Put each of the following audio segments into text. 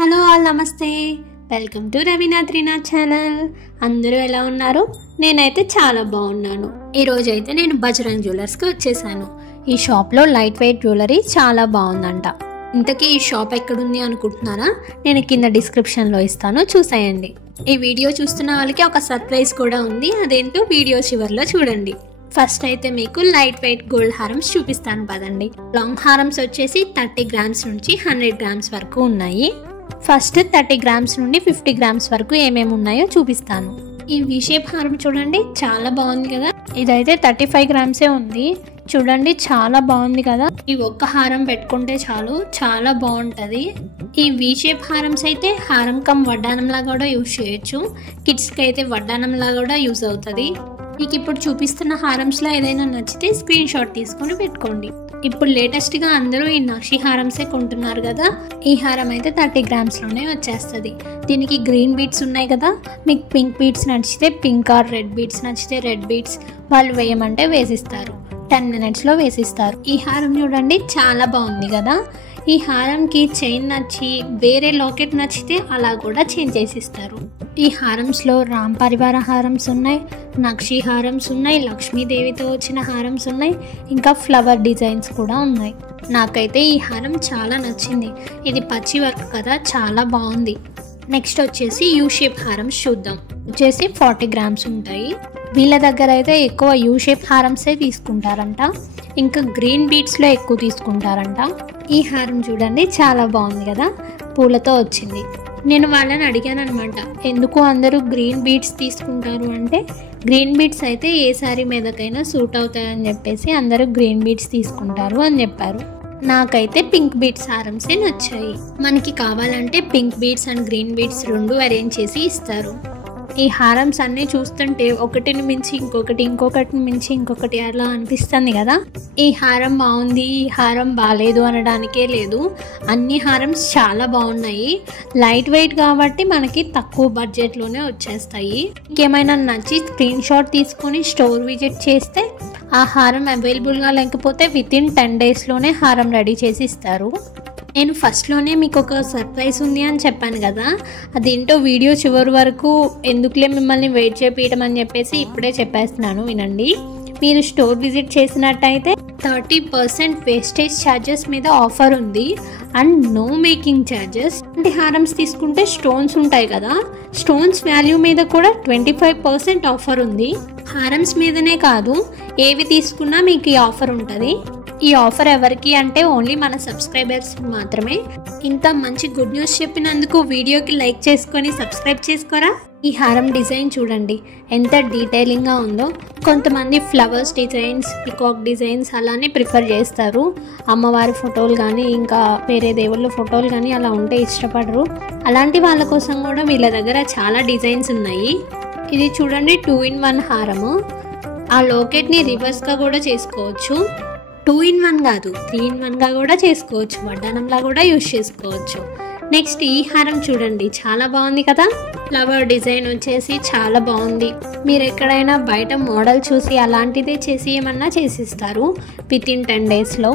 Hello all నమస్తే, welcome to Raveena త్రినా channel. అందరూ ఎలా ఉన్నారు? నేనైతే చాలా బాగున్నాను. ఈరోజు అయితే నేను బజరంగ్ జ్యువెలర్స్కి వచ్చేసాను. ఈ షాప్లో లైట్ వెయిట్ జ్యువెలరీ చాలా బాగుందంట. ఇంతకీ ఈ షాప్ ఎక్కడుంది అనుకుంటున్నారా? నేను కింద డిస్క్రిప్షన్లో ఇస్తాను, చూసేయండి. ఈ వీడియో చూస్తున్న వాళ్ళకి ఒక సర్ప్రైజ్ కూడా ఉంది, అదేంటో వీడియో చివరిలో చూడండి. ఫస్ట్ అయితే మీకు లైట్ వెయిట్ గోల్డ్ హారమ్స్ చూపిస్తాను పదండి. లాంగ్ హారమ్స్ వచ్చేసి 30 గ్రామ్స్ నుంచి 100 గ్రామ్స్ వరకు ఉన్నాయి. ఫస్ట్ 30 గ్రామ్స్ నుండి 50 గ్రామ్స్ వరకు ఏమేమి ఉన్నాయో చూపిస్తాను. ఈ వి షేప్ హారం చూడండి, చాలా బాగుంది కదా. ఇదైతే 35 గ్రామ్సే ఉంది. చూడండి, చాలా బాగుంది కదా. ఈ ఒక్క హారం పెట్టుకుంటే చాలు, చాలా బాగుంటుంది. ఈ వి షేప్ హారమ్స్ అయితే హారం కమ్ వడ్డానంలా కూడా యూజ్ చేయొచ్చు. కిడ్స్కి అయితే వడ్డానంలా కూడా యూజ్ అవుతుంది. మీకు ఇప్పుడు చూపిస్తున్న హారమ్స్లో ఏదైనా నచ్చితే స్క్రీన్ షాట్ తీసుకొని పెట్టుకోండి. ఇప్పుడు లేటెస్ట్గా అందరూ ఈ నక్షి హారమ్సే కొంటున్నారు కదా. ఈ హారం అయితే 30 గ్రామ్స్లోనే వచ్చేస్తుంది. దీనికి గ్రీన్ బీడ్స్ ఉన్నాయి కదా. మీకు పింక్ బీడ్స్ నచ్చితే పింక్ ఆర్ రెడ్ బీడ్స్ నచ్చితే రెడ్ బీడ్స్ వాళ్ళు వేయమంటే వేసిస్తారు. 10 మినిట్స్లో వేసిస్తారు. ఈ హారం చూడండి, చాలా బాగుంది కదా. ఈ హారంకి చైన్ నచ్చి వేరే లాకెట్ నచ్చితే అలా కూడా చేంజ్ చేసిస్తారు. ఈ హారమ్స్లో రామ్ పరివార హారమ్స్ ఉన్నాయి, నక్షి హారమ్స్ ఉన్నాయి, లక్ష్మీదేవితో వచ్చిన హారమ్స్ ఉన్నాయి, ఇంకా ఫ్లవర్ డిజైన్స్ కూడా ఉన్నాయి. నాకైతే ఈ హారం చాలా నచ్చింది. ఇది పచ్చి వర్క్ కదా, చాలా బాగుంది. నెక్స్ట్ వచ్చేసి యూ షేప్ హారమ్స్ చూద్దాం. వచ్చేసి 40 గ్రామ్స్ ఉంటాయి. వీళ్ళ దగ్గర అయితే ఎక్కువ యూ షేప్ హారమ్సే తీసుకుంటారంట, ఇంకా గ్రీన్ బీడ్స్లో ఎక్కువ తీసుకుంటారంట. ఈ హారం చూడండి, చాలా బాగుంది కదా, పూలతో వచ్చింది. నేను వాళ్ళని అడిగాను అనమాట, ఎందుకు అందరూ గ్రీన్ బీడ్స్ తీసుకుంటారు అంటే, గ్రీన్ బీడ్స్ అయితే ఏ శారీ మీదకైనా సూట్ అవుతాయని చెప్పేసి అందరూ గ్రీన్ బీడ్స్ తీసుకుంటారు అని చెప్పారు. నాకైతే పింక్ బీడ్స్ హారమ్సే నచ్చాయి. మనకి కావాలంటే pink beads and green beads రెండు అరేంజ్ చేసి ఇస్తారు. ఈ హారమ్స్ అన్నీ చూస్తుంటే ఒకటిని మించి ఇంకొకటి, ఇంకొకటిని మించి ఇంకొకటి అలా అనిపిస్తుంది కదా. ఈ హారం బాగుంది, ఈ హారం బాగాలేదు అనడానికే లేదు. అన్ని హారమ్స్ చాలా బాగున్నాయి. లైట్ వెయిట్ కాబట్టి మనకి తక్కువ బడ్జెట్లోనే వచ్చేస్తాయి. ఇంకేమైనా నచ్చి స్క్రీన్ షాట్ తీసుకొని స్టోర్ విజిట్ చేస్తే ఆ హారం అవైలబుల్గా లేకపోతే వితిన్ 10 డేస్లోనే హారం రెడీ చేసి ఇస్తారు. నేను ఫస్ట్లోనే మీకు ఒక సర్ప్రైజ్ ఉంది అని చెప్పాను కదా, అదేంటో వీడియో చివరి వరకు ఎందుకులే మిమ్మల్ని వెయిట్ చేపించడం అని చెప్పేసి ఇప్పుడే చెప్పేస్తున్నాను, వినండి. మీరు స్టోర్ విజిట్ చేసినట్టయితే 30% వేస్టేజ్ ఛార్జెస్ మీద ఆఫర్ ఉంది అండ్ నో మేకింగ్ ఛార్జెస్. అంటే హారమ్స్ తీసుకుంటే స్టోన్స్ ఉంటాయి కదా, స్టోన్స్ వాల్యూ మీద కూడా 25% ఆఫర్ ఉంది. హారమ్స్ మీదనే కాదు, ఏవి తీసుకున్నా మీకు ఈ ఆఫర్ ఉంటుంది. ఈ ఆఫర్ ఎవరికి అంటే ఓన్లీ మన సబ్స్క్రైబర్స్ మాత్రమే. ఇంత మంచి గుడ్ న్యూస్ చెప్పినందుకు వీడియోకి లైక్ చేసుకొని సబ్స్క్రైబ్ చేసుకోరా. ఈ హారం డిజైన్ చూడండి, ఎంత డీటెయిలింగ్గా ఉందో. కొంతమంది ఫ్లవర్స్ డిజైన్స్, పికాక్ డిజైన్స్ అలానే ప్రిఫర్ చేస్తారు. అమ్మవారి ఫోటోలు కానీ ఇంకా వేరే దేవుళ్ళ ఫోటోలు కానీ అలా ఉంటే ఇష్టపడరు. అలాంటి వాళ్ళ కోసం కూడా వీళ్ళ దగ్గర చాలా డిజైన్స్ ఉన్నాయి. ఇది చూడండి, 2-in-1 హారము. ఆ లాకెట్ని రివర్స్గా కూడా చేసుకోవచ్చు. 2-in-1 కాదు, 3-in-1గా కూడా చేసుకోవచ్చు. వడ్డానంలా కూడా యూజ్ చేసుకోవచ్చు. నెక్స్ట్ ఈ హారం చూడండి, చాలా బాగుంది కదా. ఫ్లవర్ డిజైన్ వచ్చేసి చాలా బాగుంది. మీరు ఎక్కడైనా బయట మోడల్ చూసి అలాంటిదే చేసి ఏమన్నా చేసిస్తారు వితిన్ 10 డేస్లో.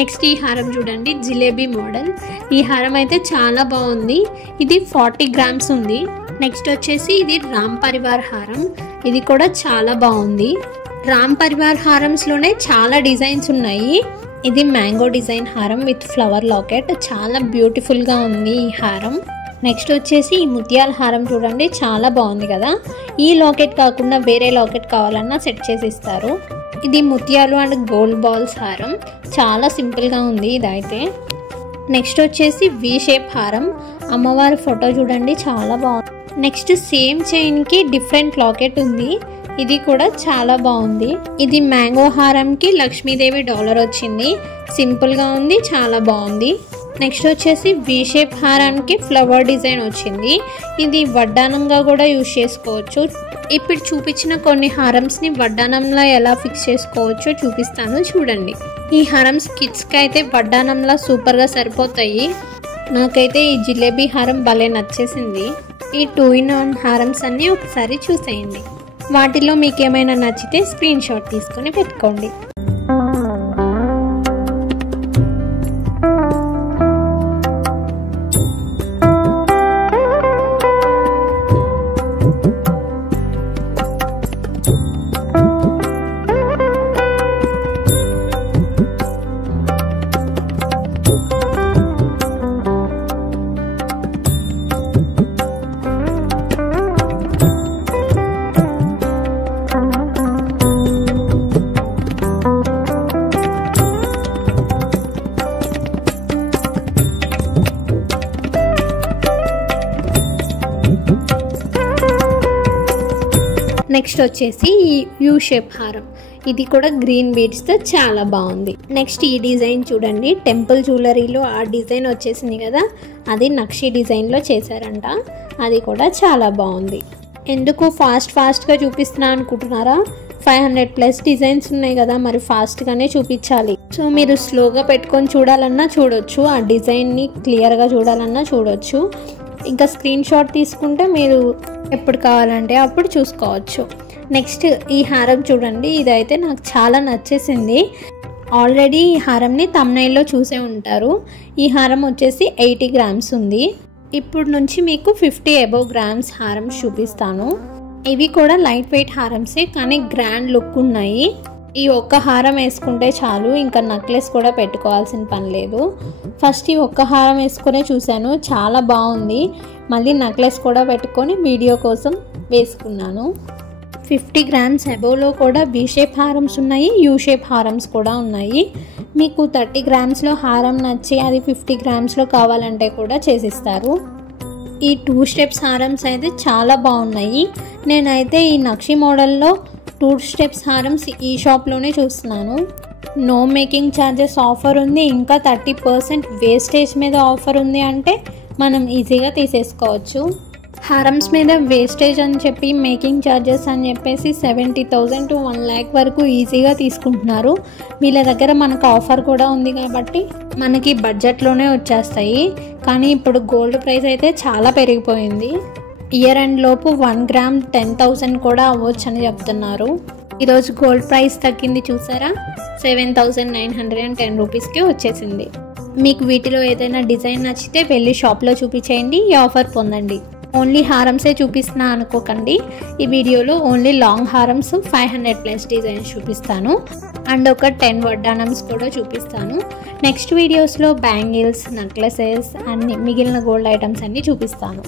నెక్స్ట్ ఈ హారం చూడండి, జిలేబీ మోడల్. ఈ హారం అయితే చాలా బాగుంది. ఇది 40 గ్రామ్స్ ఉంది. నెక్స్ట్ వచ్చేసి ఇది రామ్ పరివార్ హారం. ఇది కూడా చాలా బాగుంది. రామ్ పరివార్ హారమ్స్లోనే చాలా డిజైన్స్ ఉన్నాయి. ఇది మ్యాంగో డిజైన్ హారం విత్ ఫ్లవర్ లాకెట్, చాలా బ్యూటిఫుల్గా ఉంది ఈ హారం. నెక్స్ట్ వచ్చేసి ఈ ముత్యాల హారం చూడండి, చాలా బాగుంది కదా. ఈ లాకెట్ కాకుండా వేరే లాకెట్ కావాలన్నా సెట్ చేసి ఇస్తారు. ఇది ముత్యాలు అండ్ గోల్డ్ బాల్స్ హారం, చాలా సింపుల్గా ఉంది ఇదైతే. నెక్స్ట్ వచ్చేసి వి షేప్ హారం. అమ్మవారి ఫోటో చూడండి, చాలా బాగుంది. నెక్స్ట్ సేమ్ చైన్కి డిఫరెంట్ లాకెట్ ఉంది. ఇది కూడా చాలా బాగుంది. ఇది మ్యాంగో హారంకి లక్ష్మీదేవి డాలర్ వచ్చింది. సింపుల్గా ఉంది, చాలా బాగుంది. నెక్స్ట్ వచ్చేసి వి షేప్ హారానికి ఫ్లవర్ డిజైన్ వచ్చింది. ఇది వడ్డానంగా కూడా యూజ్ చేసుకోవచ్చు. ఇప్పుడు చూపించిన కొన్ని హారమ్స్ని వడ్డానంలా ఎలా ఫిక్స్ చేసుకోవచ్చో చూపిస్తాను, చూడండి. ఈ హారమ్స్ కిడ్స్కి అయితే వడ్డానంలా సూపర్గా సరిపోతాయి. నాకైతే ఈ జిలేబీ హారం భలే నచ్చేసింది. ఈ 2-in-1 హారమ్స్ అన్నీ ఒకసారి చూసేయండి. వాటిలో మీకు ఏమైనా నచ్చితే స్క్రీన్ షాట్ తీసుకొని పెట్టుకోండి. నెక్స్ట్ వచ్చేసి ఈ యూ షేప్ హారం, ఇది కూడా గ్రీన్ బీడ్స్తో చాలా బాగుంది. నెక్స్ట్ ఈ డిజైన్ చూడండి, టెంపుల్ జ్యువెలరీలో ఆ డిజైన్ వచ్చేసింది కదా, అది నక్షి డిజైన్లో చేశారంట, అది కూడా చాలా బాగుంది. ఎందుకు ఫాస్ట్గా చూపిస్తున్నా అనుకుంటున్నారా? 500+ డిజైన్స్ ఉన్నాయి కదా, మరి ఫాస్ట్గానే చూపించాలి. సో మీరు స్లోగా పెట్టుకొని చూడాలన్నా చూడొచ్చు, ఆ డిజైన్ని క్లియర్గా చూడాలన్నా చూడొచ్చు. ఇంకా స్క్రీన్ షాట్ తీసుకుంటే మీరు ఎప్పుడు కావాలంటే అప్పుడు చూసుకోవచ్చు. నెక్స్ట్ ఈ హారం చూడండి, ఇదైతే నాకు చాలా నచ్చేసింది. ఆల్రెడీ ఈ హారంని థంబ్నెయిల్లో చూసే ఉంటారు. ఈ హారం వచ్చేసి 80 గ్రామ్స్ ఉంది. ఇప్పుడు నుంచి మీకు 50 అబవ్ గ్రామ్స్ హారం చూపిస్తాను. ఇవి కూడా లైట్ వెయిట్ హారమ్సే, కానీ గ్రాండ్ లుక్ ఉన్నాయి. ఈ ఒక్క హారం వేసుకుంటే చాలు, ఇంకా నెక్లెస్ కూడా పెట్టుకోవాల్సిన పని లేదు. ఫస్ట్ ఈ ఒక్క హారం వేసుకునే చూశాను, చాలా బాగుంది. మళ్ళీ నెక్లెస్ కూడా పెట్టుకొని వీడియో కోసం వేసుకున్నాను. 50 గ్రామ్స్ అబోవ్లో కూడా వీ షేప్ హారమ్స్ ఉన్నాయి, యూ షేప్ హారమ్స్ కూడా ఉన్నాయి. మీకు 30 గ్రామ్స్లో హారం నచ్చి అది 50 గ్రామ్స్లో కావాలంటే కూడా చేసిస్తారు. ఈ 2 స్టెప్స్ హారమ్స్ అయితే చాలా బాగున్నాయి. నేనైతే ఈ నక్షి మోడల్లో 2 స్టెప్స్ హారమ్స్ ఈ షాప్లోనే చూస్తున్నాను. నో మేకింగ్ ఛార్జెస్ ఆఫర్ ఉంది, ఇంకా 30% వేస్టేజ్ మీద ఆఫర్ ఉంది. అంటే మనం ఈజీగా తీసేసుకోవచ్చు. హారమ్స్ మీద వేస్టేజ్ అని చెప్పి మేకింగ్ ఛార్జెస్ అని చెప్పేసి 70,000 to 1 lakh వరకు ఈజీగా తీసుకుంటున్నారు. వీళ్ళ దగ్గర మనకు ఆఫర్ కూడా ఉంది కాబట్టి మనకి బడ్జెట్లోనే వచ్చేస్తాయి. కానీ ఇప్పుడు గోల్డ్ ప్రైస్ అయితే చాలా పెరిగిపోయింది. ఇయర్ ఎండ్ లోపు 1 గ్రామ్ 10,000 కూడా అవ్వచ్చు అని చెప్తున్నారు. ఈరోజు గోల్డ్ ప్రైస్ తగ్గింది చూసారా, 7,910 రూపీస్కి వచ్చేసింది. మీకు వీటిలో ఏదైనా డిజైన్ నచ్చితే వెళ్ళి షాప్లో చూపించేయండి, ఈ ఆఫర్ పొందండి. ఓన్లీ హారమ్సే చూపిస్తున్నా అనుకోకండి, ఈ వీడియోలో ఓన్లీ లాంగ్ హారమ్స్ 500+ డిజైన్స్ చూపిస్తాను అండ్ ఒక 10 వడ్డానమ్స్ కూడా చూపిస్తాను. నెక్స్ట్ వీడియోస్లో బ్యాంగిల్స్, నెక్లెసెస్ అన్ని మిగిలిన గోల్డ్ ఐటమ్స్ అన్నీ చూపిస్తాను.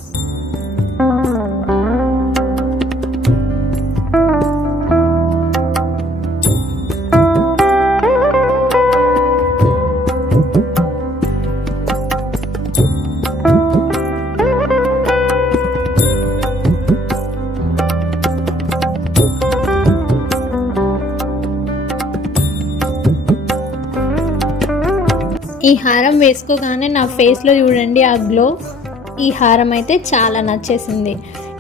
ఈ హారం వేసుకోగానే నా ఫేస్లో చూడండి ఆ గ్లో. ఈ హారం అయితే చాలా నచ్చేసింది.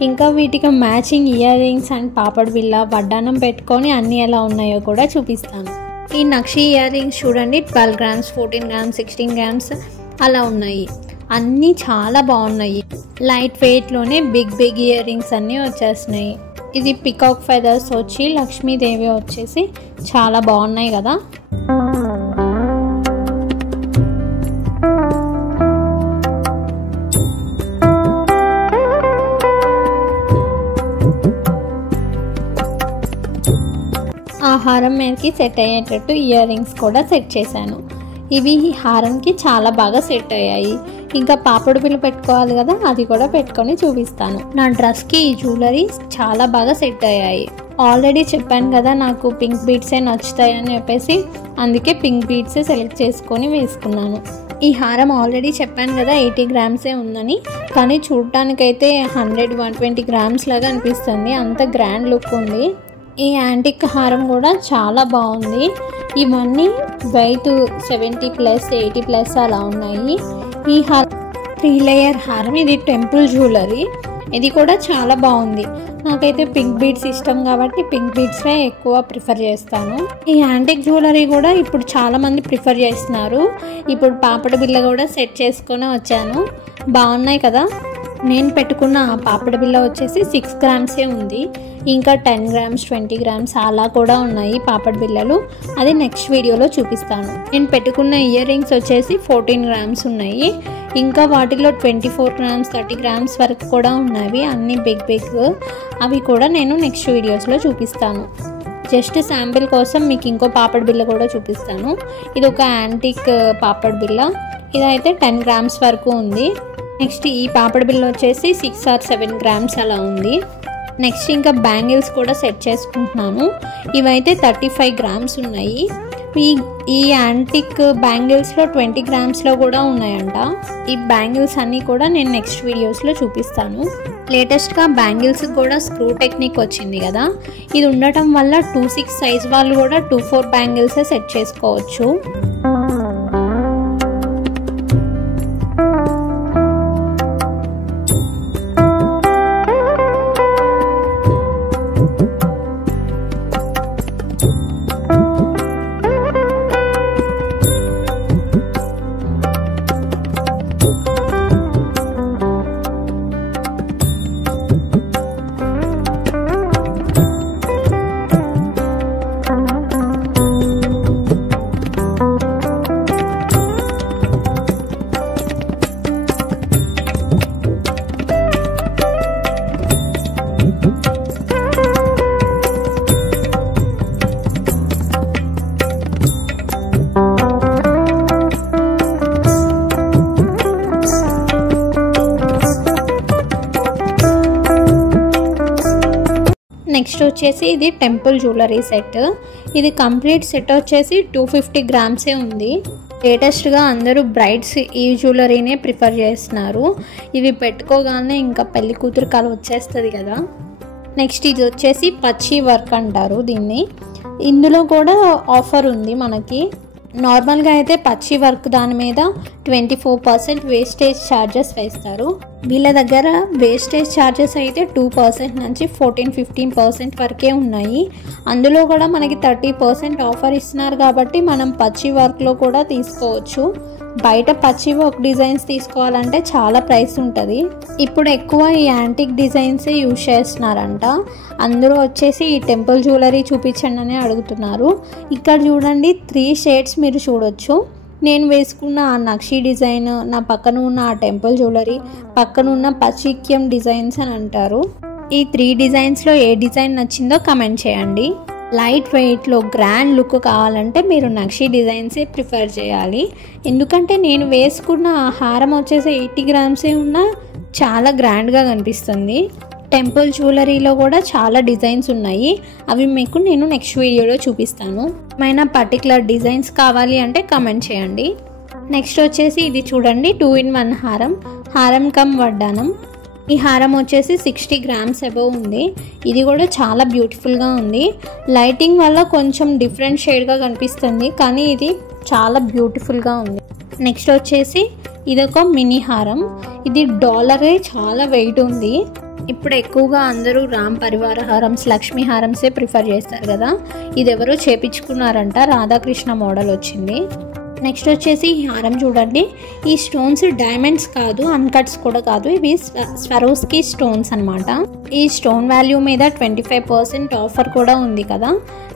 ఇంకా వీటికి matching ear rings and papad బిళ్ళ, వడ్డానం పెట్టుకొని అన్నీ ఎలా ఉన్నాయో కూడా చూపిస్తాను. ఈ నక్షి ఇయర్ రింగ్స్ చూడండి, 12 గ్రామ్స్, 14 గ్రామ్స్, 16 గ్రామ్స్ అలా ఉన్నాయి. అన్నీ చాలా బాగున్నాయి. లైట్ వెయిట్లోనే బిగ్ ఇయర్ రింగ్స్ అన్నీ వచ్చేస్తున్నాయి. ఇది పికాక్ ఫెదర్స్ వచ్చి లక్ష్మీదేవి వచ్చేసి చాలా బాగున్నాయి కదా. ఆ హారం మీదకి సెట్ అయ్యేటట్టు ఇయర్ రింగ్స్ కూడా సెట్ చేశాను. ఇవి ఈ హారంకి చాలా బాగా సెట్ అయ్యాయి. ఇంకా పాపడు బిళ్ళ పెట్టుకోవాలి కదా, అది కూడా పెట్టుకొని చూపిస్తాను. నా డ్రెస్కి ఈ జ్యువెలరీ చాలా బాగా సెట్ అయ్యాయి. ఆల్రెడీ చెప్పాను కదా నాకు పింక్ బీడ్సే నచ్చుతాయని చెప్పేసి, అందుకే పింక్ బీడ్సే సెలెక్ట్ చేసుకొని వేసుకున్నాను. ఈ హారం ఆల్రెడీ చెప్పాను కదా 80 గ్రామ్సే ఉందని, కానీ చూడటానికైతే 100-120 గ్రామ్స్ లాగా అనిపిస్తుంది, అంత గ్రాండ్ లుక్ ఉంది. ఈ యాంటిక్ హారం కూడా చాలా బాగుంది. ఇవన్నీ వెయిట్ 70+, 80+ అలా ఉన్నాయి. ఈ హారం 3 లేయర్ హారం, ఇది టెంపుల్ జ్యువెలరీ. ఇది కూడా చాలా బాగుంది. నాకైతే పింక్ బీడ్స్ ఇష్టం కాబట్టి పింక్ బీడ్స్నే ఎక్కువ ప్రిఫర్ చేస్తాను. ఈ యాంటిక్ జ్యువెలరీ కూడా ఇప్పుడు చాలామంది ప్రిఫర్ చేస్తున్నారు. ఇప్పుడు పాపడ బిళ్ళ కూడా సెట్ చేసుకొని వచ్చాను. బాగున్నాయి కదా. నేను పెట్టుకున్న పాపడ బిళ్ళ వచ్చేసి 6 గ్రామ్సే ఉంది. ఇంకా 10 గ్రామ్స్, 20 గ్రామ్స్ అలా కూడా ఉన్నాయి పాపడ బిళ్ళలు. అది నెక్స్ట్ వీడియోలో చూపిస్తాను. నేను పెట్టుకున్న ఇయర్ రింగ్స్ వచ్చేసి 14 గ్రామ్స్ ఉన్నాయి. ఇంకా వాటిలో 24 గ్రామ్స్, 30 గ్రామ్స్ వరకు కూడా ఉన్నాయి. అన్నీ బిగ్ అవి కూడా నేను నెక్స్ట్ వీడియోస్లో చూపిస్తాను. జస్ట్ శాంపిల్ కోసం మీకు ఇంకో పాపడ బిళ్ళ కూడా చూపిస్తాను. ఇది ఒక యాంటిక్ పాపడ బిళ్ళ. ఇదైతే 10 గ్రామ్స్ వరకు ఉంది. నెక్స్ట్ ఈ పాపడ బిళ్ళ వచ్చేసి 6 or 7 గ్రామ్స్ అలా ఉంది. నెక్స్ట్ ఇంకా బ్యాంగిల్స్ కూడా సెట్ చేసుకుంటున్నాను. ఇవైతే 35 గ్రామ్స్ ఉన్నాయి. ఈ యాంటిక్ బ్యాంగిల్స్లో 20 గ్రామ్స్లో కూడా ఉన్నాయంట. ఈ బ్యాంగిల్స్ అన్నీ కూడా నేను నెక్స్ట్ వీడియోస్లో చూపిస్తాను. లేటెస్ట్గా బ్యాంగిల్స్ కూడా స్క్రూ టెక్నిక్ వచ్చింది కదా, ఇది ఉండటం వల్ల 2-6 సైజ్ వాళ్ళు కూడా 2-4 బ్యాంగిల్సే సెట్ చేసుకోవచ్చు. నెక్స్ట్ వచ్చేసి ఇది టెంపుల్ జ్యువెలరీ సెట్. ఇది కంప్లీట్ సెట్ వచ్చేసి 250 గ్రామ్సే ఉంది. లేటెస్ట్గా అందరూ బ్రైడ్స్ ఈ జ్యువెలరీనే ప్రిఫర్ చేస్తున్నారు. ఇవి పెట్టుకోగానే ఇంకా పెళ్లి కూతురు కళ వచ్చేస్తుంది కదా. నెక్స్ట్ ఇది వచ్చేసి పచ్చి వర్క్ అంటారు దీన్ని. ఇందులో కూడా ఆఫర్ ఉంది మనకి. నార్మల్గా అయితే పచ్చి వర్క్ దాని మీద 24% వేస్టేజ్ ఛార్జెస్ వేస్తారు. వీళ్ళ దగ్గర వేస్టేజ్ ఛార్జెస్ అయితే 2% నుంచి 14-15% వరకే ఉన్నాయి. అందులో కూడా మనకి 30% ఆఫర్ ఇస్తున్నారు కాబట్టి మనం పచ్చి వర్క్లో కూడా తీసుకోవచ్చు. బయట పచ్చి వర్క్ డిజైన్స్ తీసుకోవాలంటే చాలా ప్రైస్ ఉంటుంది. ఇప్పుడు ఎక్కువ ఈ యాంటిక్ డిజైన్సే యూజ్ చేస్తున్నారంట. అందరూ వచ్చేసి ఈ టెంపుల్ జ్యువెలరీ చూపించండి అని అడుగుతున్నారు. ఇక్కడ చూడండి 3 షేడ్స్ మీరు చూడొచ్చు. నేను వేసుకున్న ఆ నక్షి డిజైన్, నా పక్కన ఉన్న ఆ టెంపుల్ జ్యువెలరీ, పక్కన ఉన్న పచ్చిక్యం డిజైన్స్ అని అంటారు. ఈ 3 డిజైన్స్లో ఏ డిజైన్ నచ్చిందో కమెంట్ చేయండి. లైట్ వెయిట్లో గ్రాండ్ లుక్ కావాలంటే మీరు నక్షి డిజైన్సే ప్రిఫర్ చేయాలి. ఎందుకంటే నేను వేసుకున్న ఆ హారం వచ్చేసి 80 గ్రామ్సే ఉన్నా చాలా గ్రాండ్గా కనిపిస్తుంది. టెంపుల్ జ్యువెలరీలో కూడా చాలా డిజైన్స్ ఉన్నాయి. అవి మీకు నేను నెక్స్ట్ వీడియోలో చూపిస్తాను. ఏమైనా పర్టికులర్ డిజైన్స్ కావాలి అంటే కమెంట్ చేయండి. నెక్స్ట్ వచ్చేసి ఇది చూడండి 2-in-1 హారం కమ్ వడ్డానం. ఈ హారం వచ్చేసి 60 గ్రామ్స్ అబవ్ ఉంది. ఇది కూడా చాలా బ్యూటిఫుల్గా ఉంది. లైటింగ్ వల్ల కొంచెం డిఫరెంట్ షేడ్గా కనిపిస్తుంది, కానీ ఇది చాలా బ్యూటిఫుల్గా ఉంది. నెక్స్ట్ వచ్చేసి ఇదొక మినీ హారం. ఇది డాలరే, చాలా వెయిట్ ఉంది. ఇప్పుడు ఎక్కువగా అందరూ రామ్ పరివార హారమ్స్, లక్ష్మీ హారమ్సే ప్రిఫర్ చేస్తారు కదా. ఇది ఎవరో చేపించుకున్నారంట, రాధాకృష్ణ మోడల్ వచ్చింది. నెక్స్ట్ వచ్చేసి ఈ హారం చూడండి. ఈ స్టోన్స్ డైమండ్స్ కాదు, అన్కట్స్ కూడా కాదు, ఇవి స్వరోస్కి స్టోన్స్ అనమాట. ఈ స్టోన్ వాల్యూ మీద 25% ఆఫర్ కూడా ఉంది కదా.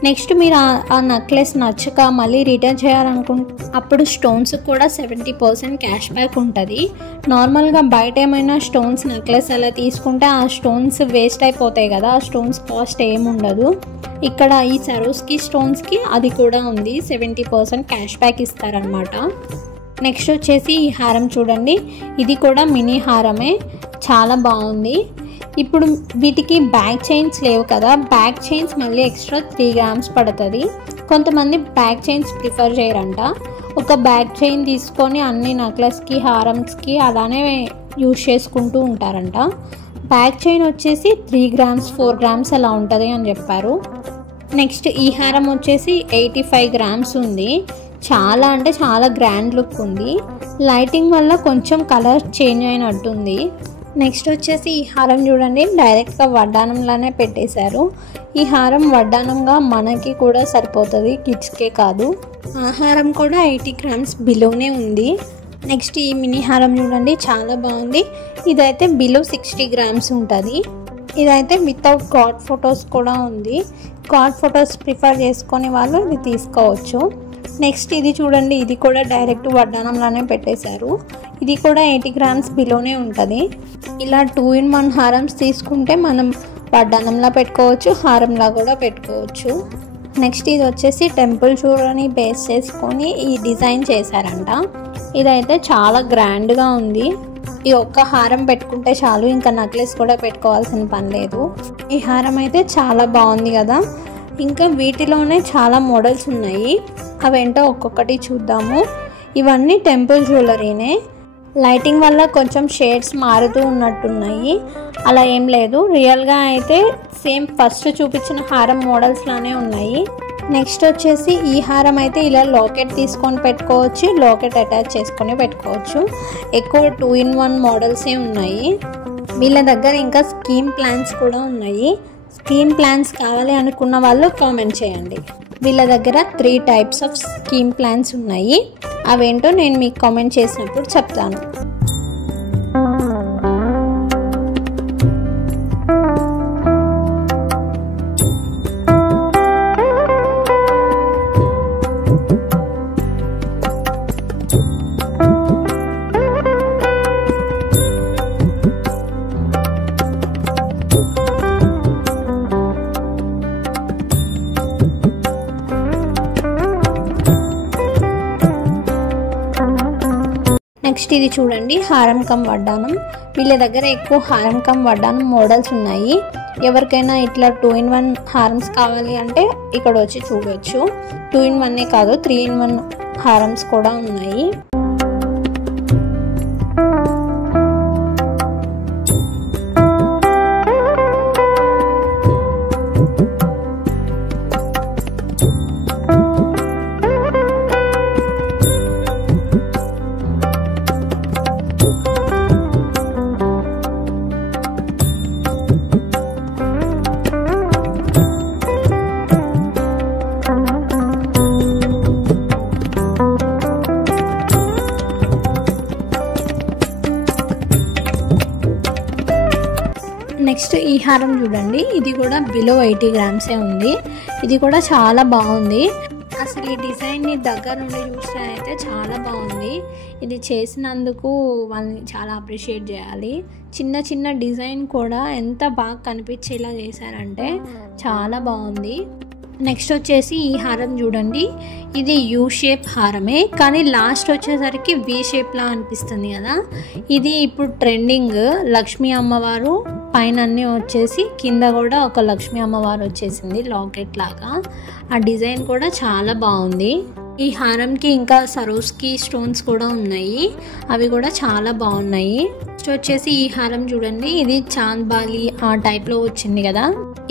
నెక్స్ట్ మీరు ఆ నెక్లెస్ నచ్చక మళ్ళీ రిటర్న్ చేయాలనుకుంటే అప్పుడు స్టోన్స్ కూడా 70% క్యాష్ బ్యాక్ ఉంటుంది. నార్మల్గా బయట ఏమైనా స్టోన్స్ నెక్లెస్ అలా తీసుకుంటే ఆ స్టోన్స్ వేస్ట్ అయిపోతాయి కదా, ఆ స్టోన్స్ కాస్ట్ ఏముండదు. ఇక్కడ ఈ సరోస్కి స్టోన్స్కి అది కూడా ఉంది, 70% క్యాష్ బ్యాక్ ఇస్తారనమాట. నెక్స్ట్ వచ్చేసి ఈ హారం చూడండి. ఇది కూడా మినీ హారమే, చాలా బాగుంది. ఇప్పుడు వీటికి బ్యాక్ చైన్స్ లేవు కదా, బ్యాక్ చైన్స్ మళ్ళీ ఎక్స్ట్రా 3 గ్రామ్స్ పడుతుంది. కొంతమంది బ్యాక్ చైన్స్ ప్రిఫర్ చేయరంట. ఒక బ్యాక్ చైన్ తీసుకొని అన్ని నెక్లెస్కి, హారమ్స్కి అలానే యూజ్ చేసుకుంటూ ఉంటారంట. బ్యాక్ చైన్ వచ్చేసి 3 గ్రామ్స్ 4 గ్రామ్స్ అలా ఉంటుంది అని చెప్పారు. నెక్స్ట్ ఈ హారం వచ్చేసి 85 గ్రామ్స్ ఉంది. చాలా అంటే చాలా గ్రాండ్ లుక్ ఉంది. లైటింగ్ వల్ల కొంచెం కలర్ చేంజ్ అయినట్టుంది. నెక్స్ట్ వచ్చేసి ఈ హారం చూడండి, డైరెక్ట్గా వడ్డానంలానే పెట్టేశారు. ఈ హారం వడ్డానంగా మనకి కూడా సరిపోతుంది, కిడ్స్కే కాదు. ఆ హారం కూడా 80 గ్రామ్స్ బిలోనే ఉంది. నెక్స్ట్ ఈ మినీ హారం చూడండి, చాలా బాగుంది. ఇదైతే బిలో 60 గ్రామ్స్ ఉంటుంది. ఇదైతే వితౌట్ గాడ్ ఫొటోస్ కూడా ఉంది. గాడ్ ఫొటోస్ ప్రిఫర్ చేసుకునే వాళ్ళు ఇది తీసుకోవచ్చు. నెక్స్ట్ ఇది చూడండి, ఇది కూడా డైరెక్ట్ వడ్డానంలానే పెట్టేశారు. ఇది కూడా 80 గ్రామ్స్ బిలోనే ఉంటుంది. ఇలా 2-in-1 హారమ్స్ తీసుకుంటే మనం వడ్డానంలా పెట్టుకోవచ్చు, హారంలా కూడా పెట్టుకోవచ్చు. నెక్స్ట్ ఇది వచ్చేసి టెంపుల్ జ్యువెలరీని బేస్ చేసుకొని ఈ డిజైన్ చేశారంట. ఇదైతే చాలా గ్రాండ్గా ఉంది. ఈ ఒక్క హారం పెట్టుకుంటే చాలు, ఇంకా నెక్లెస్ కూడా పెట్టుకోవాల్సిన పని లేదు. ఈ హారం అయితే చాలా బాగుంది కదా. ఇంకా వీటిలోనే చాలా మోడల్స్ ఉన్నాయి, అవేంటో ఒక్కొక్కటి చూద్దాము. ఇవన్నీ టెంపుల్ జ్యువెలరీనే. లైటింగ్ వల్ల కొంచెం షేడ్స్ మారుతూ ఉన్నట్టున్నాయి, అలా ఏం లేదు. రియల్గా అయితే సేమ్ ఫస్ట్ చూపించిన హారం మోడల్స్ లానే ఉన్నాయి. నెక్స్ట్ వచ్చేసి ఈ హారం అయితే ఇలా లాకెట్ తీసుకొని పెట్టుకోవచ్చు, లాకెట్ అటాచ్ చేసుకొని పెట్టుకోవచ్చు. ఎక్కువ 2-in-1 మోడల్సే ఉన్నాయి. వీళ్ళ దగ్గర ఇంకా స్కీమ్ ప్లాన్స్ కూడా ఉన్నాయి. స్కీమ్ ప్లాన్స్ కావాలి అనుకున్న వాళ్ళు కామెంట్ చేయండి. వీళ్ళ దగ్గర 3 టైప్స్ ఆఫ్ స్కీమ్ ప్లాన్స్ ఉన్నాయి, అవేంటో నేను మీకు కామెంట్ చేసినప్పుడు చెప్తాను. నెక్స్ట్ ఇది చూడండి, హారం కమ్ వడ్డానం. వీళ్ళ దగ్గర ఎక్కువ హారం కమ్ వడ్డానం మోడల్స్ ఉన్నాయి. ఎవరికైనా ఇట్లా 2-in-1 హారమ్స్ కావాలి అంటే ఇక్కడ వచ్చి చూడవచ్చు. 2-in-1 కాదు, 3-in-1 హారమ్స్ కూడా ఉన్నాయి. నెక్స్ట్ ఈ హారం చూడండి, ఇది కూడా బిలో 80 గ్రామ్సే ఉంది. ఇది కూడా చాలా బాగుంది. అసలు ఈ డిజైన్ని దగ్గర నుండి చూస్తే అయితే చాలా బాగుంది. ఇది చేసినందుకు వాళ్ళని చాలా అప్రిషియేట్ చేయాలి. చిన్న చిన్న డిజైన్ కూడా ఎంత బాగా కనిపించేలా చేశారంటే చాలా బాగుంది. నెక్స్ట్ వచ్చేసి ఈ హారం చూడండి, ఇది యూ షేప్ హారమే, కానీ లాస్ట్ వచ్చేసరికి వి షేప్లా అనిపిస్తుంది కదా. ఇది ఇప్పుడు ట్రెండింగ్. లక్ష్మీ అమ్మవారు పైన అన్నీ వచ్చేసి కింద కూడా ఒక లక్ష్మీ అమ్మవారు వచ్చేసింది లాకెట్ లాగా. ఆ డిజైన్ కూడా చాలా బాగుంది. ఈ హారంకి ఇంకా సరోస్కి స్టోన్స్ కూడా ఉన్నాయి, అవి కూడా చాలా బాగున్నాయి. నెక్స్ట్ వచ్చేసి ఈ హారం చూడండి, ఇది చాంద్ బాలి ఆ టైప్లో వచ్చింది కదా.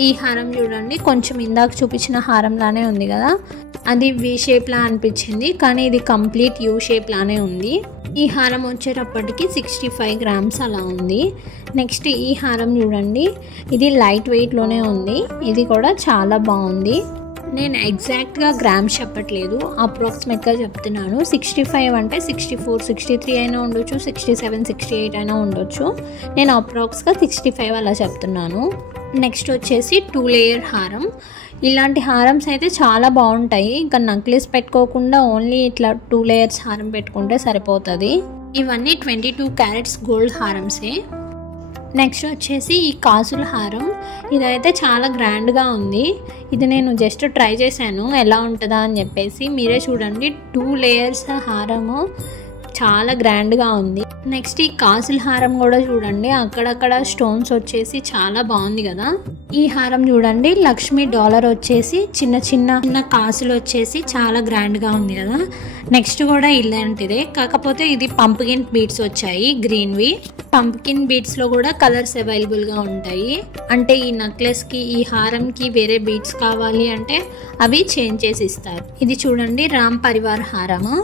ఈ హారం చూడండి, కొంచెం ఇందాక చూపించిన హారం లానే ఉంది కదా, అది వి షేప్ లా అనిపించింది, కానీ ఇది కంప్లీట్ యూ షేప్ లానే ఉంది. ఈ హారం వచ్చేటప్పటికి 65 గ్రామ్స్ అలా ఉంది. నెక్స్ట్ ఈ హారం చూడండి, ఇది లైట్ వెయిట్లోనే ఉంది, ఇది కూడా చాలా బాగుంది. నేను ఎగ్జాక్ట్గా గ్రామ్స్ చెప్పట్లేదు, అప్రాక్సిమేట్గా చెప్తున్నాను. 65 అంటే 64, 63 అయినా ఉండొచ్చు, 67, 68 అయినా ఉండొచ్చు. నేను అప్రాక్స్గా 65 అలా చెప్తున్నాను. నెక్స్ట్ వచ్చేసి 2 లేయర్ హారం. ఇలాంటి హారమ్స్ అయితే చాలా బాగుంటాయి. ఇంకా నెక్లెస్ పెట్టుకోకుండా ఓన్లీ ఇట్లా 2 లేయర్స్ హారం పెట్టుకుంటే సరిపోతుంది. ఇవన్నీ 22 క్యారెట్స్ గోల్డ్ హారమ్సే. నెక్స్ట్ వచ్చేసి ఈ కాసుల హారం. ఇదైతే చాలా గ్రాండ్గా ఉంది. ఇది నేను జస్ట్ ట్రై చేశాను ఎలా ఉంటుందా అని చెప్పేసి. మీరే చూడండి, 2 లేయర్స్ హారము చాలా గ్రాండ్గా ఉంది. నెక్స్ట్ ఈ కాసుల హారం కూడా చూడండి, అక్కడక్కడ స్టోన్స్ వచ్చేసి చాలా బాగుంది కదా. ఈ హారం చూడండి, లక్ష్మీ డాలర్ వచ్చేసి చిన్న చిన్న కాసులు వచ్చేసి చాలా గ్రాండ్గా ఉంది కదా. నెక్స్ట్ కూడా ఇలాంటిదే, కాకపోతే ఇది పంప్కిన్ బీడ్స్ వచ్చాయి గ్రీన్వి. పంప్కిన్ బీడ్స్లో కూడా కలర్స్ అవైలబుల్గా ఉంటాయి. అంటే ఈ నెక్లెస్కి ఈ హారంకి వేరే బీడ్స్ కావాలి అంటే అవి చేంజ్ చేసి ఇస్తారు. ఇది చూడండి, రామ్ పరివార్ హారము.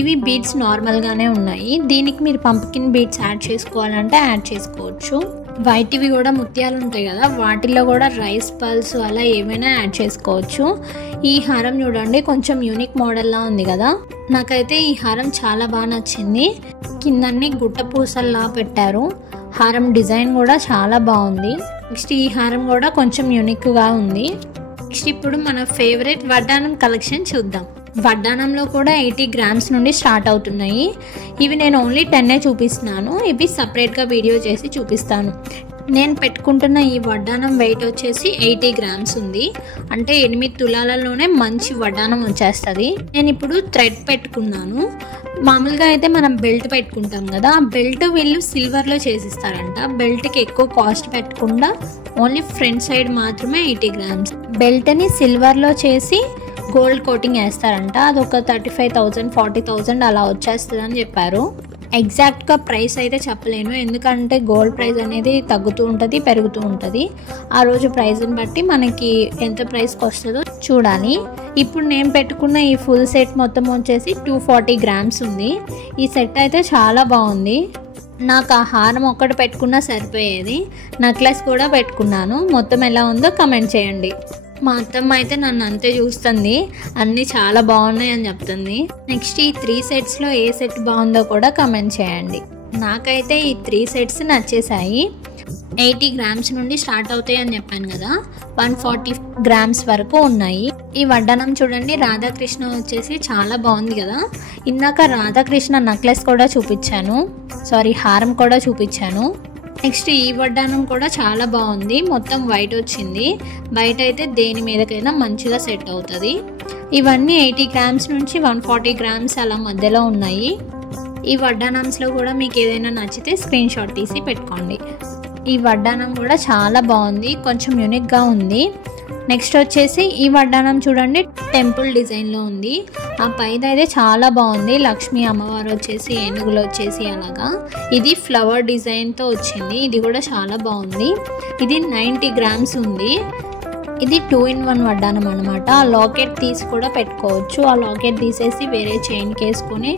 ఇవి బీడ్స్ నార్మల్గానే ఉన్నాయి. దీనికి మీరు పంప్కిన్ బీడ్స్ యాడ్ చేసుకోవాలంటే యాడ్ చేసుకోవచ్చు. వైట్వి కూడా ముత్యాలు ఉంటాయి కదా, వాటిల్లో కూడా రైస్ పల్స్ అలా ఏమైనా యాడ్ చేసుకోవచ్చు. ఈ హారం చూడండి, కొంచెం యూనిక్ మోడల్లా ఉంది కదా. నాకైతే ఈ హారం చాలా బాగా నచ్చింది. కిందన్ని గుట్ట పూసల్లా పెట్టారు. హారం డిజైన్ కూడా చాలా బాగుంది. నెక్స్ట్ ఈ హారం కూడా కొంచెం యూనిక్గా ఉంది. నెక్స్ట్ ఇప్పుడు మన ఫేవరెట్ వడ్డానం కలెక్షన్ చూద్దాం. వడ్డానంలో కూడా 80 గ్రామ్స్ నుండి స్టార్ట్ అవుతున్నాయి. ఇవి నేను ఓన్లీ 10 చూపిస్తున్నాను. ఇవి సపరేట్గా వీడియో చేసి చూపిస్తాను. నేను పెట్టుకుంటున్న ఈ వడ్డానం వెయిట్ వచ్చేసి 80 గ్రామ్స్ ఉంది. అంటే 8 తులాలలోనే మంచి వడ్డానం వచ్చేస్తుంది. నేను ఇప్పుడు థ్రెడ్ పెట్టుకున్నాను. మామూలుగా అయితే మనం బెల్ట్ పెట్టుకుంటాం కదా, ఆ బెల్ట్ వీళ్ళు సిల్వర్లో చేసిస్తారంట. బెల్ట్కి ఎక్కువ కాస్ట్ పెట్టకుండా ఓన్లీ ఫ్రంట్ సైడ్ మాత్రమే 80 గ్రామ్స్. బెల్ట్ని సిల్వర్లో చేసి గోల్డ్ కోటింగ్ వేస్తారంట. అదొక 35,000 40,000 అలా వచ్చేస్తుంది అని చెప్పారు. ఎగ్జాక్ట్గా ప్రైస్ అయితే చెప్పలేను, ఎందుకంటే గోల్డ్ ప్రైస్ అనేది తగ్గుతూ ఉంటుంది పెరుగుతూ ఉంటుంది. ఆ రోజు ప్రైస్ని బట్టి మనకి ఎంత ప్రైస్కి వస్తుందో చూడాలి. ఇప్పుడు నేను పెట్టుకున్న ఈ ఫుల్ సెట్ మొత్తం వచ్చేసి 240 గ్రామ్స్ ఉంది. ఈ సెట్ అయితే చాలా బాగుంది. నాకు ఆ హారం ఒక్కటి పెట్టుకున్నా సరిపోయేది. నెక్లెస్ కూడా పెట్టుకున్నాను. మొత్తం ఎలా ఉందో కమెంట్ చేయండి. మా అత్తమ్మ అయితే నన్ను అంతే చూస్తుంది, అన్నీ చాలా బాగున్నాయి అని చెప్తుంది. నెక్స్ట్ ఈ 3 సెట్స్లో ఏ సెట్ బాగుందో కూడా కమెంట్ చేయండి. నాకైతే ఈ 3 సెట్స్ నచ్చేసాయి. 80 గ్రామ్స్ నుండి స్టార్ట్ అవుతాయి అని చెప్పాను కదా, 140 గ్రామ్స్ వరకు ఉన్నాయి. ఈ వడ్డానం చూడండి, రాధాకృష్ణ వచ్చేసి చాలా బాగుంది కదా. ఇందాక రాధాకృష్ణ నెక్లెస్ కూడా చూపించాను, హారం కూడా చూపించాను. నెక్స్ట్ ఈ వడ్డానం కూడా చాలా బాగుంది. మొత్తం వైట్ వచ్చింది. బయట అయితే దేని మీదకైనా మంచిగా సెట్ అవుతుంది. ఇవన్నీ 80 గ్రామ్స్ నుంచి 140 గ్రామ్స్ అలా మధ్యలో ఉన్నాయి. ఈ వడ్డానంస్లో కూడా మీకు ఏదైనా నచ్చితే స్క్రీన్ షాట్ తీసి పెట్టుకోండి. ఈ వడ్డానం కూడా చాలా బాగుంది, కొంచెం యూనిక్గా ఉంది. నెక్స్ట్ వచ్చేసి ఈ వడ్డానం చూడండి, టెంపుల్ డిజైన్లో ఉంది. ఆ పైన అయితే చాలా బాగుంది. లక్ష్మీ అమ్మవారు వచ్చేసి ఏనుగులు వచ్చేసి అలాగా. ఇది ఫ్లవర్ డిజైన్తో వచ్చింది. ఇది కూడా చాలా బాగుంది. ఇది 90 గ్రామ్స్ ఉంది. ఇది 2-in-1 వడ్డానం అనమాట. ఆ లాకెట్ తీసి కూడా పెట్టుకోవచ్చు. ఆ లాకెట్ తీసేసి వేరే చైన్కి వేసుకొని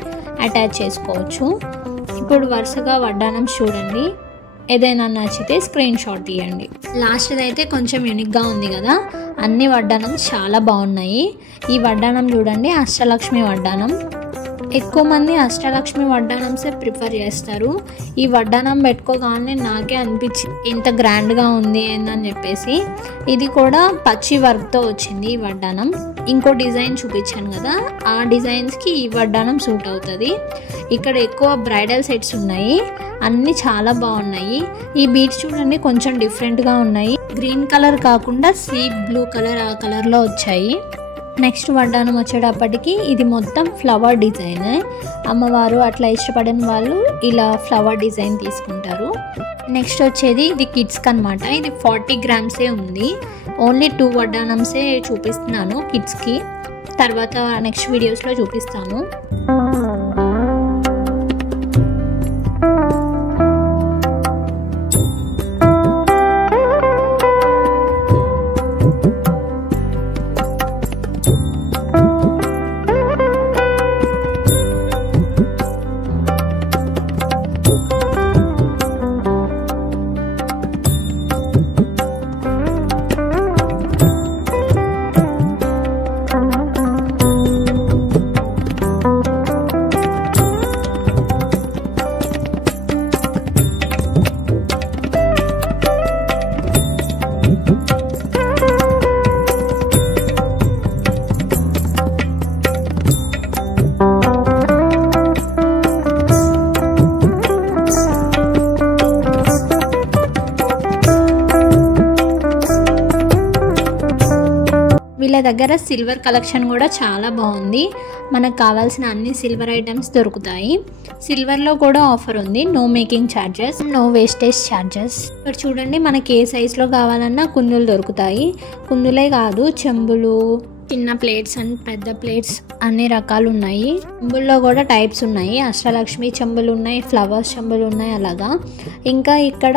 అటాచ్ చేసుకోవచ్చు. ఇప్పుడు వరుసగా వడ్డానం చూడండి, ఏదైనా నచ్చితే స్క్రీన్ షాట్ తీయండి. లాస్ట్ది అయితే కొంచెం యూనిక్గా ఉంది కదా. అన్ని వడ్డానం చాలా బాగున్నాయి. ఈ వడ్డానం చూడండి, అష్టలక్ష్మి వడ్డానం. ఎక్కువ మంది అష్టలక్ష్మి వడ్డానంసే ప్రిఫర్ చేస్తారు. ఈ వడ్డానం పెట్టుకోగానే నాకే అనిపించింది ఇంత గ్రాండ్గా ఉంది ఏందని చెప్పేసి. ఇది కూడా పచ్చి వర్క్తో వచ్చింది ఈ వడ్డానం. ఇంకో డిజైన్ చూపించాను కదా, ఆ డిజైన్స్కి ఈ వడ్డానం సూట్ అవుతుంది. ఇక్కడ ఎక్కువ బ్రైడల్ సెట్స్ ఉన్నాయి, అన్నీ చాలా బాగున్నాయి. ఈ బీడ్స్ చూడండి కొంచెం డిఫరెంట్గా ఉన్నాయి. గ్రీన్ కలర్ కాకుండా సీ బ్లూ కలర్, ఆ కలర్లో వచ్చాయి. నెక్స్ట్ వడ్డానం వచ్చేటప్పటికి ఇది మొత్తం ఫ్లవర్ డిజైన్. అమ్మవారు అట్లా ఇష్టపడిన వాళ్ళు ఇలా ఫ్లవర్ డిజైన్ తీసుకుంటారు. నెక్స్ట్ వచ్చేది ఇది కిడ్స్కి అనమాట. ఇది 40 గ్రామ్సే ఉంది. ఓన్లీ 2 వడ్డానంసే చూపిస్తున్నాను కిడ్స్కి. తర్వాత నెక్స్ట్ వీడియోస్లో చూపిస్తాను. వీళ్ళ దగ్గర సిల్వర్ కలెక్షన్ కూడా చాలా బాగుంది. మనకు కావాల్సిన అన్ని సిల్వర్ ఐటమ్స్ దొరుకుతాయి. సిల్వర్లో కూడా ఆఫర్ ఉంది. No making charges, no wastage charges. ఇక్కడ చూడండి, మనకి ఏ సైజులో కావాలన్నా కుందులు దొరుకుతాయి. కుందులే కాదు, చెంబులు, చిన్న ప్లేట్స్ అండ్ పెద్ద ప్లేట్స్ అన్ని రకాలు ఉన్నాయి. చెంబుల్లో కూడా టైప్స్ ఉన్నాయి. అష్టలక్ష్మి చెంబులు ఉన్నాయి, ఫ్లవర్స్ చెంబులు ఉన్నాయి అలాగా. ఇంకా ఇక్కడ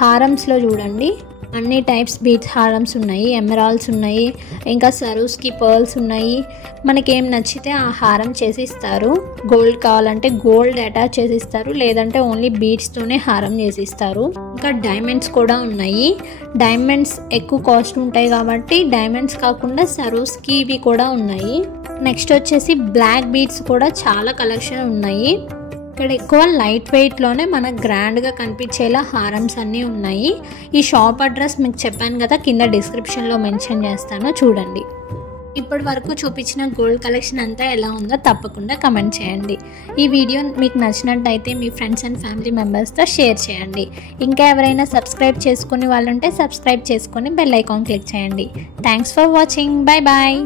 హారమ్స్లో చూడండి, అన్ని టైప్స్ బీడ్స్ హారమ్స్ ఉన్నాయి, ఎమరాల్డ్స్ ఉన్నాయి, ఇంకా సరూస్కి పర్ల్స్ ఉన్నాయి. మనకేం నచ్చితే ఆ హారం చేసి ఇస్తారు. గోల్డ్ కావాలంటే గోల్డ్ అటాచ్ చేసి ఇస్తారు, లేదంటే ఓన్లీ బీడ్స్తోనే హారం చేసి ఇస్తారు. ఇంకా డైమండ్స్ కూడా ఉన్నాయి. డైమండ్స్ ఎక్కువ కాస్ట్ ఉంటాయి కాబట్టి డైమండ్స్ కాకుండా సరూస్కి ఇవి కూడా ఉన్నాయి. నెక్స్ట్ వచ్చేసి బ్లాక్ బీడ్స్ కూడా చాలా కలెక్షన్ ఉన్నాయి. ఇక్కడ ఎక్కువ లైట్ వెయిట్లోనే మనకు గ్రాండ్గా కనిపించేలా హారమ్స్ అన్నీ ఉన్నాయి. ఈ షాప్ అడ్రస్ మీకు చెప్పాను కదా, కింద డిస్క్రిప్షన్లో మెన్షన్ చేస్తాను, చూడండి. ఇప్పటి వరకు చూపించిన గోల్డ్ కలెక్షన్ అంతా ఎలా ఉందో తప్పకుండా కమెంట్ చేయండి. ఈ వీడియో మీకు నచ్చినట్టయితే మీ ఫ్రెండ్స్ అండ్ ఫ్యామిలీ మెంబర్స్తో షేర్ చేయండి. ఇంకా ఎవరైనా సబ్స్క్రైబ్ చేసుకుని వాళ్ళుంటే సబ్స్క్రైబ్ చేసుకొని బెల్ ఐకాన్ క్లిక్ చేయండి. Thanks for watching. Bye bye.